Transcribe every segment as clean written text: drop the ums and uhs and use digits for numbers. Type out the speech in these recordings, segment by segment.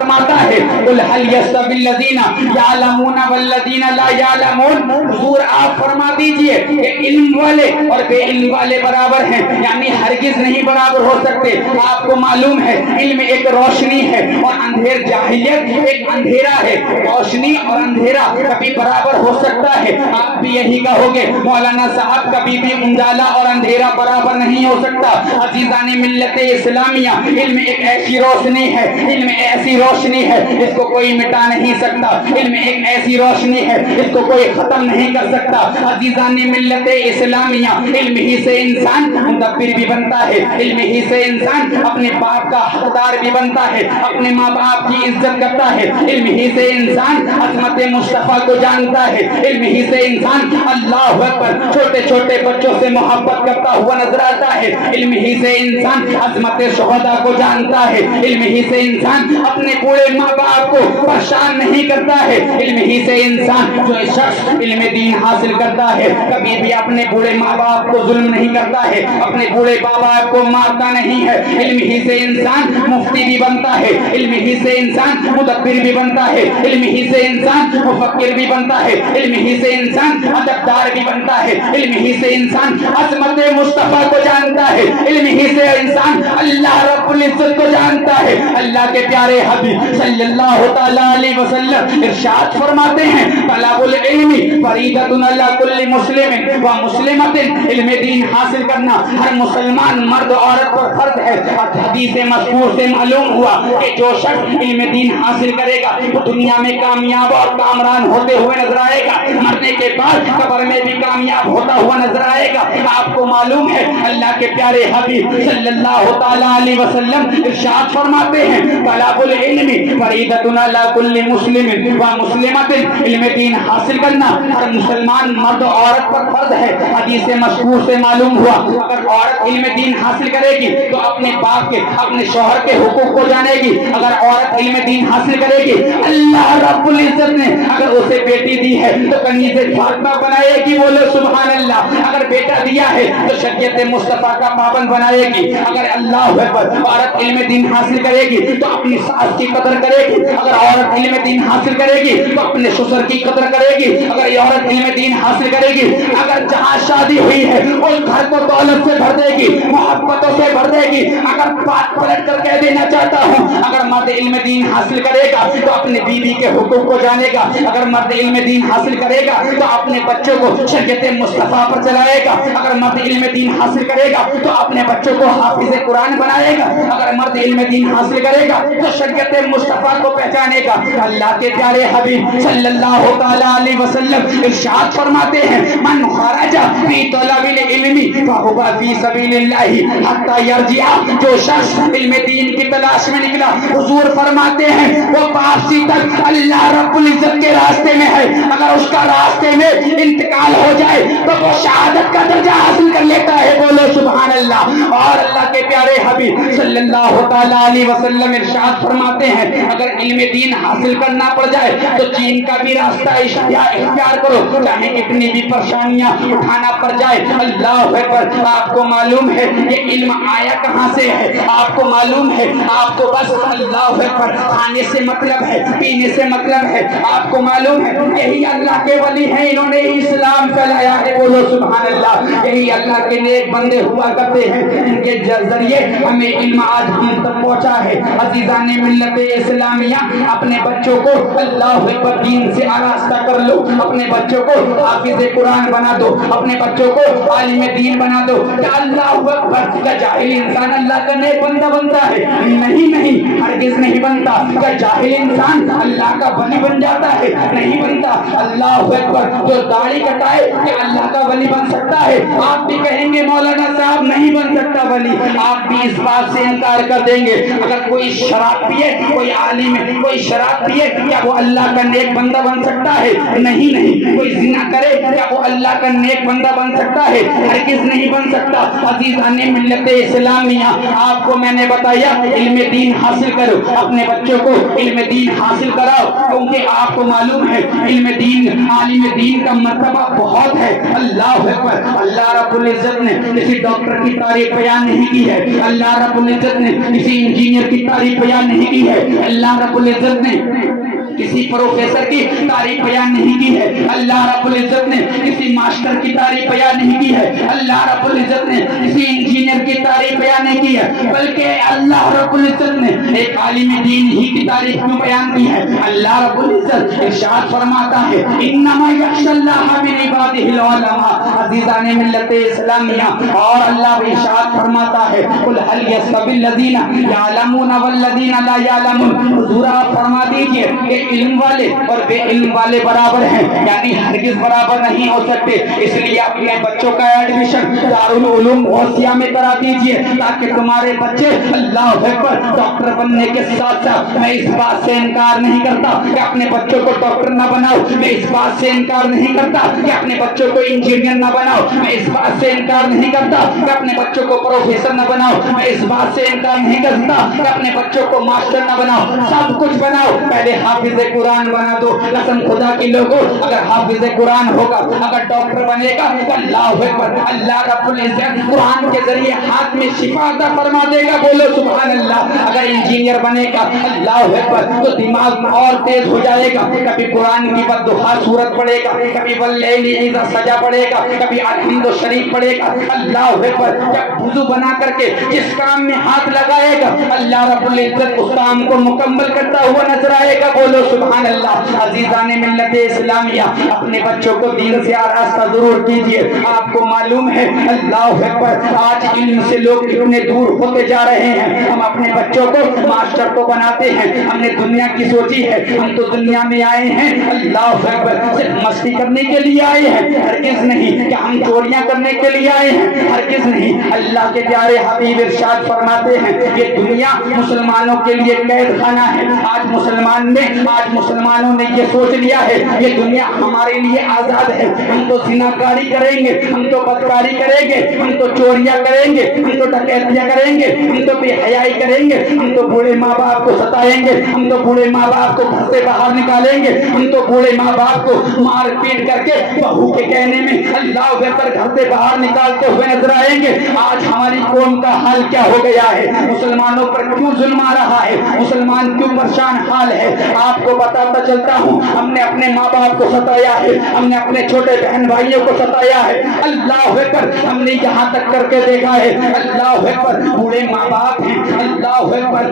فرماتا ہے قل هل يستوي الذين يعلمون والذين لا يعلمون، حضور آپ فرما دیجئے کہ علم والے اور بے علم والے برابر ہیں، یعنی ہرگز نہیں برابر ہو سکتے۔ آپ کو معلوم ہے علم ایک روشنی ہے اور جاہلیت ایک اندھیرا ہے۔ روشنی اور اندھیرا کبھی برابر ہو سکتا ہے، آپ بھی یہی کہو گے مولانا صاحب کبھی بھی اجالا اور اندھیرا برابر نہیں ہو سکتا۔ عزیزان ملت اسلامیہ، علم ایک ایسی روشنی ہے، علم ایسی روشنی ہے اس کو کوئی مٹا نہیں سکتا، علم ایک ایسی روشنی ہے اس کو کوئی ختم نہیں کر سکتا۔ عزیزان ملت اسلامیہ، علم ہی سے انسان مدبر بھی بنتا ہے، علم ہی سے انسان اپنے باپ کا حقدار بھی بنتا ہے، اپنے ماں باپ کی عزت کرتا ہے، علم ہی سے انسان عظمت مصطفیٰ کو جانتا ہے، علم ہی سے انسان اللہ اکبر چھوٹے چھوٹے بچوں سے محبت کرتا ہوا نظر آتا ہے، علم ہی سے انسان عظمت شہداء کو جانتا ہے، علم ہی سے انسان اپنے بوڑھے ماں باپ کو پریشان نہیں کرتا ہے، علم ہی سے انسان جو شخص علم دین حاصل کرتا ہے کبھی بھی اپنے بوڑھے ماں باپ کو ظلم نہیں کرتا ہے، اپنے بوڑھے ماں باپ کو مارتا نہیں ہے، علم ہی سے انسان مفتی بھی بنتا ہے، علم ہی سے انسان مدبر بھی بنتا ہے، علم ہی سے انسان مفکر بھی بنتا ہے، علم ہی سے انسان ادبدار بھی بنتا ہے، علم ہی سے انسان عظمت مصطفیٰ کو جانتا ہے، علم ہی سے انسان اللہ رب العزت کو جانتا ہے۔ اللہ کے پیارے حبیب صلی اللہ تعالی علیہ وسلم ارشاد فرماتے ہیں طلب العلم فریضۃ علی کل مسلم و مسلمۃ، علم دین حاصل کرنا ہر مسلمان مرد عورت پر فرض ہے۔ حدیث مذکور سے معلوم ہوا کہ جو شخص علم دین حاصل کرے گا وہ دنیا میں کامیاب اور کامران ہوتے ہوئے نظر آئے گا، مرنے کے بعد قبر میں بھی کامیاب ہوتا ہوا نظر آئے گا۔ آپ کو معلوم ہے اللہ کے پیارے حبیب صلی اللہ تعالی علیہ وسلم ارشاد فرماتے ہیں طلب العلم فریضۃ علی کل مسلم و مسلمۃ، علم دین حاصل کرنا ہر مسلمان مرد و عورت پر فرض ہے۔ حدیث مذکور سے معلوم ہوا اگر عورت علم دین حاصل کرے گی تو اپنے باپ کے اپنے شوہر کے حقوق کو جانے گی، اگر عورت علم دین حاصل کرے گی اللہ رب العزت نے اگر اسے بیٹی دی ہے تو کنیز فاطمہ بنائے گی، بولے سبحان اللہ، اگر بیٹا دیا ہے تو شریعت مصطفیٰ کا پابند بنائے گی، اگر اللہ اکبر عورت علم دین حاصل کرے گی تو اپنی ساس کی قدر کرے گی، اگر عورت علم دین حاصل کرے گی تو اپنے سسر کی قدر کرے گی، اگر عورت علم دین حاصل کرے گی اگر جہاں شادی ہوئی ہے اس گھر کو دولت سے بھر دے گی، محبتوں سے بھر دے گی۔ اگر بات پلٹ کر کہہ دینا چاہتا ہوں اگر مرد علم دین حاصل کرے گا تو اپنے بیوی کے حقوق کو جانے گا، اگر مرد علم دین حاصل کرے گا تو اپنے بچوں کو شریعت مصطفیٰ پر چلائے گا، اگر مرد علم دین حاصل کرے گا تو اپنے بچوں کو حافظ قرآن بنائے گا، اگر مرد علم دین حاصل کرے گا تو شریعت مصطفیٰ کو پہچانے گا۔ اللہ کے پیارے حبیب صلی اللہ تعالی علیہ وسلم ارشاد فرماتے ہیں من خرج فی طلب العلم فهو فی سبیل اللہ حتی یرجع، جو شخص علم دین کی تلاش میں نکلا حضور فرماتے ہیں وہ واپسی تک اللہ رب العزت کے راستے میں ہے، اگر اس کا راستے میں انتقال ہو جائے تو وہ شہادت کا درجہ حاصل کر لیتا ہے، بولو سبحان اللہ۔ اور اللہ کے پیارے حبیب صلی اللہ تعالی علیہ وسلم ارشاد فرماتے ہیں اگر علم دین حاصل کرنا پڑ جائے تو چین کا بھی راستہ اختیار کرو، چاہے کتنی بھی پریشانیاں اٹھانا پڑ جائے۔ اللہ اکبر، آپ کو معلوم ہے یہ علم آیا کہاں سے ہے، آپ کو معلوم ہے آپ کو بس اللہ اکبر کھانے سے مطلب ہے، پینے سے مطلب ہے، آپ کو معلوم ہے یہی اللہ کے ولی ہیں، انہوں نے اسلام پھیلایا ہے، بولو سبحان اللہ۔ یہی اللہ کے نیک بندے ہوا کرتے ہیں ان کے ذریعے ہمیں علم آج ہم تک پہنچا ہے۔ عزیزان ملت اسلامیہ، اپنے بچوں کو اللہ اکبر دین سے آراستہ کر لو، اپنے بچوں کو حافظ قرآن بنا دو، اپنے بچوں کو عالم دین بنا دو۔ کہ اللہ اکبر کا جاہل انسان اللہ کا نیک بندہ بنتا ہے؟ نہیں، ہرگز نہیں بنتا۔ کیا جاہل انسان اللہ کا ولی بن جاتا ہے؟ نہیں بنتا۔ اللہ اکبر، جو داڑھی کٹائے کہ اللہ کا ولی بن سکتا ہے؟ آپ بھی کہیں گے مولانا صاحب نہیں بن سکتا ولی، آپ بھی اس بات سے انکار کر دیں گے۔ اگر کوئی شراب پیے، کوئی عالم کوئی شراب پیے کیا وہ اللہ کا نیک بندہ بن سکتا ہے؟ نہیں۔ کوئی زنا کرے کیا وہ اللہ کا نیک بندہ بن سکتا ہے؟ ہرگز نہیں بن سکتا۔ عزیزان ملت اسلامیہ، آپ کو میں نے بتایا علم دین حاصل کرو، اپنے اپنے بچوں کو علم دین حاصل کراؤ، کیونکہ آپ کو معلوم ہے علم دین، عالم دین کا مرتبہ بہت ہے۔ اللہ اکبر۔ اللہ رب العزت نے کسی ڈاکٹر کی تعریف بیان نہیں کی ہے، اللہ رب العزت نے کسی انجینئر کی تعریف بیان نہیں کی ہے، اللہ رب العزت نے کسی پروفیسر کی تعریف بیان نہیں کی ہے، اللہ رب العزت نے کسی ماسٹر کی تعریف بیان نہیں کی ہے، اللہ رب العزت نے کسی انجینئر کی تعریف بیان نہیں کی ہے، بلکہ اللہ رب العزت نے ایک عالم دین ہی کی تعریف کیوں بیان کی ہے؟ اللہ رب العزت ارشاد فرماتا ہے انما یخشی اللہ من عبادہ العلماء۔ عزیزان ملت اسلامیہ، اور اللہ ارشاد فرماتا ہے قل هل یستوی الذین یعلمون والذین لا یعلمون۔ حضور آپ فرما دیجئے کہ علم والے اور بے علم والے برابر ہیں، یعنی ہرگز برابر نہیں ہو سکتے۔ اس لیے اپنے بچوں کا ایڈمیشن دارالعلوم غوثیہ میں کرا دیجئے، تاکہ تمہارے بچے اللہ اکبر ڈاکٹر بننے کے ساتھ ساتھ، میں اس بات سے انکار نہیں کرتا کہ اپنے بچوں کو ڈاکٹر نہ بناؤ، میں اس بات سے انکار نہیں کرتا کہ اپنے بچوں کو انجینئر نہ بناؤ، میں اس بات سے انکار نہیں کرتا کہ اپنے بچوں کو پروفیسر نہ بناؤ، میں اس بات سے انکار نہیں کرتا کہ اپنے بچوں کو ماسٹر نہ بناؤ، سب کچھ بناؤ، پہلے حافظ قرآن بنا دو۔ قسم خدا کی لوگوں، اگر حافظ قرآن ہوگا، اگر ڈاکٹر بنے گا تو اللہ اکبر، اللہ رب العزت قرآن کے ذریعے ہاتھ میں شفا عطا فرما دے گا، بولو سبحان اللہ۔ اگر انجینئر بنے گا اللہ اکبر تو دماغ اور تیز ہو جائے گا، کبھی قرآن کی والضحیٰ سورت پڑھے گا، کبھی واللیل اذا سجا پڑھے گا، کبھی الحمد شریف پڑھے گا، اللہ اکبر۔ جب وضو بنا کر کے جس کام میں ہاتھ لگائے گا اللہ رب العزت اس کام کو مکمل کرتا ہوا نظر آئے گا، بولو سبحان اللہ۔ عزیزان ملت اسلامیہ، اپنے بچوں کو دین سے آراستہ ضرور کیجئے۔ آپ کو معلوم ہے اللہ اکبر آج علم سے لوگ کتنے دور ہوتے جا رہے ہیں۔ ہم اپنے بچوں کو ماسٹر کو بناتے ہیں، ہم نے دنیا کی سوچی ہے، ہم تو دنیا میں آئے ہیں اللہ اکبر صرف مستی کرنے کے لیے آئے ہیں، ہرگز نہیں کہ ہم چوریاں کرنے کے لیے آئے ہیں، ہرگز نہیں۔ اللہ کے پیارے حبیب ارشاد فرماتے ہیں یہ دنیا مسلمانوں کے لیے قید خانہ ہے۔ آج مسلمانوں نے یہ سوچ لیا ہے یہ دنیا ہمارے لیے آزاد ہے، ہم تو زناکاری کریں گے، ہم تو بدکاری کریں گے، ہم تو چوریاں کریں گے، ہم تو ڈکیتیاں کریں گے، ہم تو بے حیائی کریں گے، ہم تو بوڑھے ماں باپ کو ستائیں گے، ہم تو بوڑھے ماں باپ کو گھر سے باہر نکالیں گے، ہم تو بوڑھے ماں باپ کو مار پیٹ کر کے بہو کے کہنے میں اللہ بہتر گھر سے باہر نکالتے ہوئے نظر آئیں گے۔ آج ہماری قوم کا حال کیا ہو گیا ہے؟ مسلمانوں پر کیوں ظلم آ رہا ہے؟ مسلمان کیوں پریشان حال ہے؟ آپ کو بتاتا چلتا ہوں، ہم نے اپنے ماں باپ کو ستایا ہے، ہم نے اپنے چھوٹے بہن بھائیوں کو ستایا ہے، اللہ اکبر ہم نے یہاں تک کر کے دیکھا ہے اللہ اکبر بوڑھے ماں باپ ہیں اللہ اکبر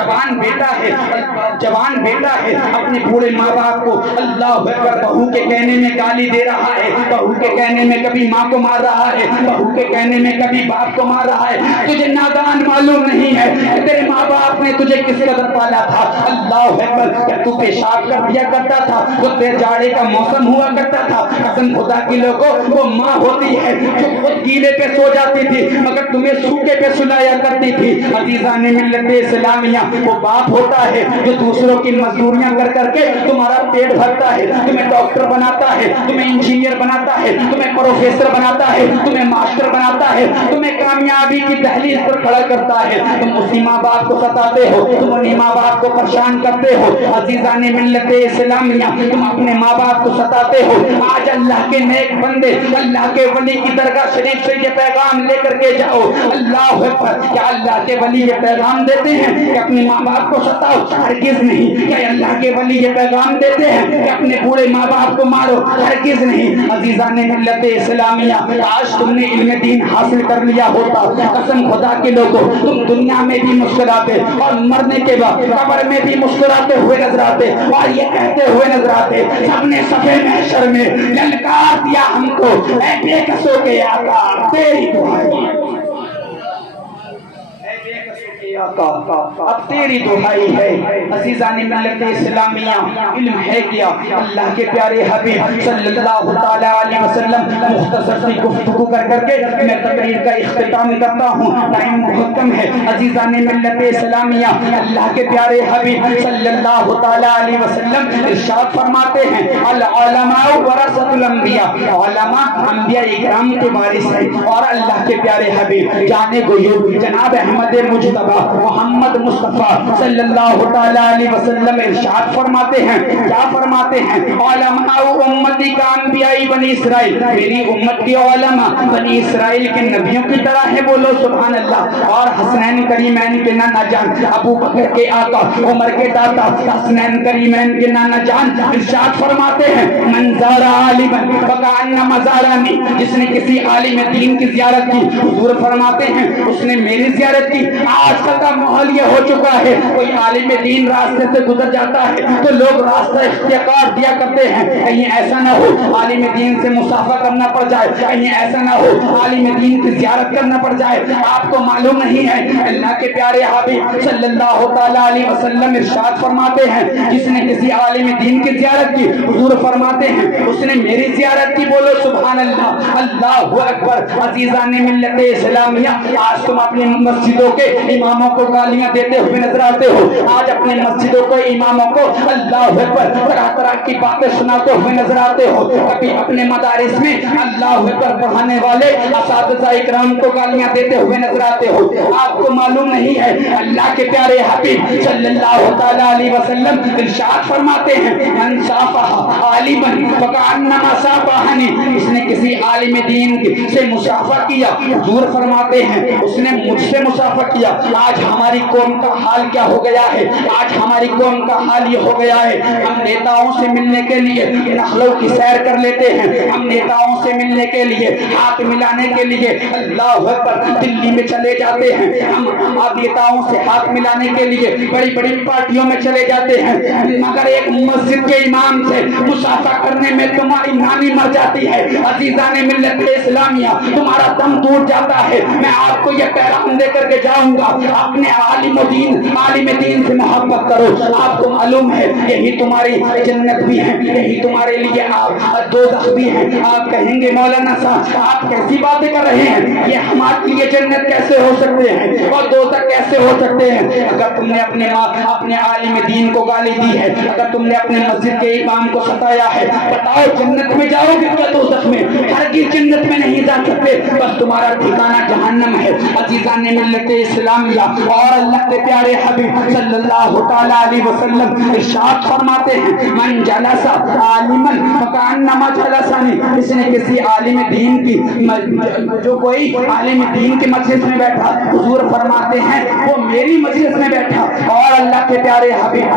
جوان بیٹا ہے اپنے بوڑھے ماں باپ کو اللہ اکبر بہو کے کہنے میں گالی دے رہا ہے، بہو کے کہنے میں کبھی ماں کو مار رہا ہے، بہو کے کہنے میں کبھی باپ کو مار رہا ہے۔ تجھے نادان معلوم نہیں ہے کہ تیرے ماں باپ نے تجھے کس قدر پالا تھا، اللہ اکبر کہ تو پیشاب کر دیا کرتا تھا، وہ تیرے جاڑے کا موسم ہوا کرتا تھا، قسم خدا کی لوگوں وہ ماں ہوتی ہے جو خود گیلے پہ سو جاتی تھی مگر تمہیں سوکھے پہ سلایا کرتی تھی۔ عزیزان ملت اسلامیہ وہ باپ ہوتا ہے جو دوسروں کی مزدوریاں کر کر کے تمہارا پیٹ بھرتا ہے، تمہیں ڈاکٹر بناتا ہے، تمہیں انجینئر بناتا ہے، تمہیں پروفیسر بناتا ہے، تمہیں ماسٹر بناتا ہے، تمہیں کامیابی کی دہلیز پر کھڑا کرتا ہے۔ تم اسی ماں باپ کو ستاتے ہو، تم انہی ماں باپ کو پریشان کرتے ہو۔ عزیزان ملت اسلامیہ تم اپنے ماں باپ کو ستاتے ہو۔ آج اللہ کے نیک بندے اللہ کے ولی کی درگاہ شریف سے یہ پیغام لے کر کے جاؤ اللہ اکبر کیا اللہ کے ولی یہ پیغام دیتے ہیں کہ اپنے ماں باپ کو ستاؤ؟ ہرگز نہیں۔ کیا اللہ کے ولی یہ پیغام دیتے ہیں کہ اپنے بوڑھے ماں باپ کو مارو؟ ہرگز نہیں۔ عزیزان ملت اسلامیہ آج تم نے علم دین حاصل کر لیا ہوتا قسم خدا کے لوگوں تم دنیا میں بھی مسکراتے اور مرنے کے بعد قبر میں بھی مسکراتے ہوئے نظر آتے اور یہ کہتے ہوئے نظر آتے سب نے صفے محشر میں للکار دیا ہم کو، اے بے کسوں کے آقا تیری دعائی، اب تیری دعائی ہے۔ عزیزان ملت اسلامیہ علم ہے کیا؟ اللہ کے پیارے حبیب صلی اللہ تعالی علیہ وسلم مختصر سی گفتگو کر کر کے میں تقریر کا اختتام کرتا ہوں، ٹائم بہت کم ہے۔ عزیزان ملت اسلامیہ اللہ کے پیارے حبیب صلی اللہ تعالی علیہ وسلم ارشاد فرماتے ہیں العلماء ورثۃ الانبیاء، علماء انبیاء اکرام کے وارث ہیں۔ اور اللہ کے پیارے حبیب جانے گو جناب احمد مجتبی محمد مصطفیٰ صلی اللہ تعالی علیہ وسلم ارشاد فرماتے ہیں، کیا فرماتے ہیں؟ علماء امتی کا انبیاء بنی اسرائیل، میری امت کی علماء بنی اسرائیل کے نبیوں کی طرح ہے، بولو سبحان اللہ۔ اور حسنین کریمین کے نانا جان، ابو بکر کے آقا، عمر کے دادا، حسنین کریمین کے نانا جان ارشاد فرماتے ہیں، من زار عالما فکأنما زارنی، جس نے کسی عالم دین کی زیارت کی، حضور فرماتے ہیں اس نے میری زیارت کی۔ آج کل کا ماحول یہ ہو چکا ہے، کوئی عالم دین راستے سے گزر جاتا ہے تو لوگ راستہ اختیار دیا کرتے ہیں، کہیں ایسا نہ ہو عالم دین سے مصافحہ کرنا پڑ جائے، کہیں ایسا نہ ہو عالم دین کی زیارت کرنا پڑ جائے۔ آپ کو معلوم نہیں ہے اللہ کے پیارے حبیب صلی اللہ تعالی علیہ وسلم ارشاد فرماتے ہیں، جس نے کسی عالم دین کی زیارت کی، حضور فرماتے ہیں اس نے میری زیارت کی، بولو سبحان اللہ، اللہ اکبر۔ عزیزان ملت اسلامیہ، آج تم اپنی مسجدوں کے اماموں کو گالیاں دیتے ہوئے نظر آتے ہو، آج اپنے مسجدوں کو اماموں کو اللہ اکبر طرح طرح کی باتیں سناتے ہوئے نظر آتے ہو، کبھی اپنے مدارس میں اللہ اکبر پڑھانے والے اساتذہ اکرام کو گالیاں دیتے ہوئے نظر آتے ہو۔ آپ کو معلوم نہیں ہے اللہ کے پیارے حبیب صلی اللہ تعالی علیہ وسلم ارشاد فرماتے ہیں، من صافح عالما فکأنما صافحنی، اس نے کسی عالم دین سے مصافحہ کیا، حضور فرماتے ہیں اس نے مجھ سے مصافحہ کیا۔ آج ہماری قوم کا حال کیا ہو گیا ہے؟ آج ہماری قوم کا حال یہ ہو گیا ہے، ہم نیتاؤں سے ملنے کے لیے نخلوں کی سیر کر لیتے ہیں، ہم نیتاؤں سے ملنے کے لیے، ہاتھ ملانے کے لیے اللہ اکبر دلی میں چلے جاتے ہیں، ہم نیتاؤں سے ہاتھ ملانے کے لیے بڑی بڑی پارٹیوں میں چلے جاتے ہیں، مگر ایک مسجد کے امام سے مصافحہ کرنے میں تمہاری نانی مر جاتی ہے۔ عزیزان ملت اسلامیہ، تمہارا دم ٹوٹ جاتا ہے۔ میں آپ کو یہ پیغام دے کر کے جاؤں گا، اپنے عالم دین سے محبت کرو۔ آپ کو معلوم ہے یہی تمہاری جنت بھی ہے، یہی تمہارے لیے دوزخ بھی ہے۔ آپ کہیں گے مولانا صاحب آپ کیسی باتیں کر رہے ہیں، یہ ہمارے لیے جنت کیسے ہو سکتے ہیں اور دوزخ کیسے ہو سکتے ہیں؟ اگر تم نے اپنے عالم دین کو گالی دی ہے، اگر تم نے اپنے مسجد کے امام کو ستایا ہے، بتاؤ جنت میں جاؤ گے یا دوزخ میں؟ ہرگز جنت میں نہیں جا سکتے، بس تمہارا ٹھکانہ جہنم ہے۔ عزیزان ملت اسلامیہ، اور اللہ کے پیارے حبیب صلی اللہ تعالی علیہ وسلم ارشاد فرماتے ہیں، من جلس عالما فکأنما جلسنی، اس نے کسی عالم دین کی جو کوئی عالم دین کی مجلس میں بیٹھا، حضور فرماتے ہیں وہ میری مجلس میں بیٹھا۔ اور اللہ کے پیارے حبیب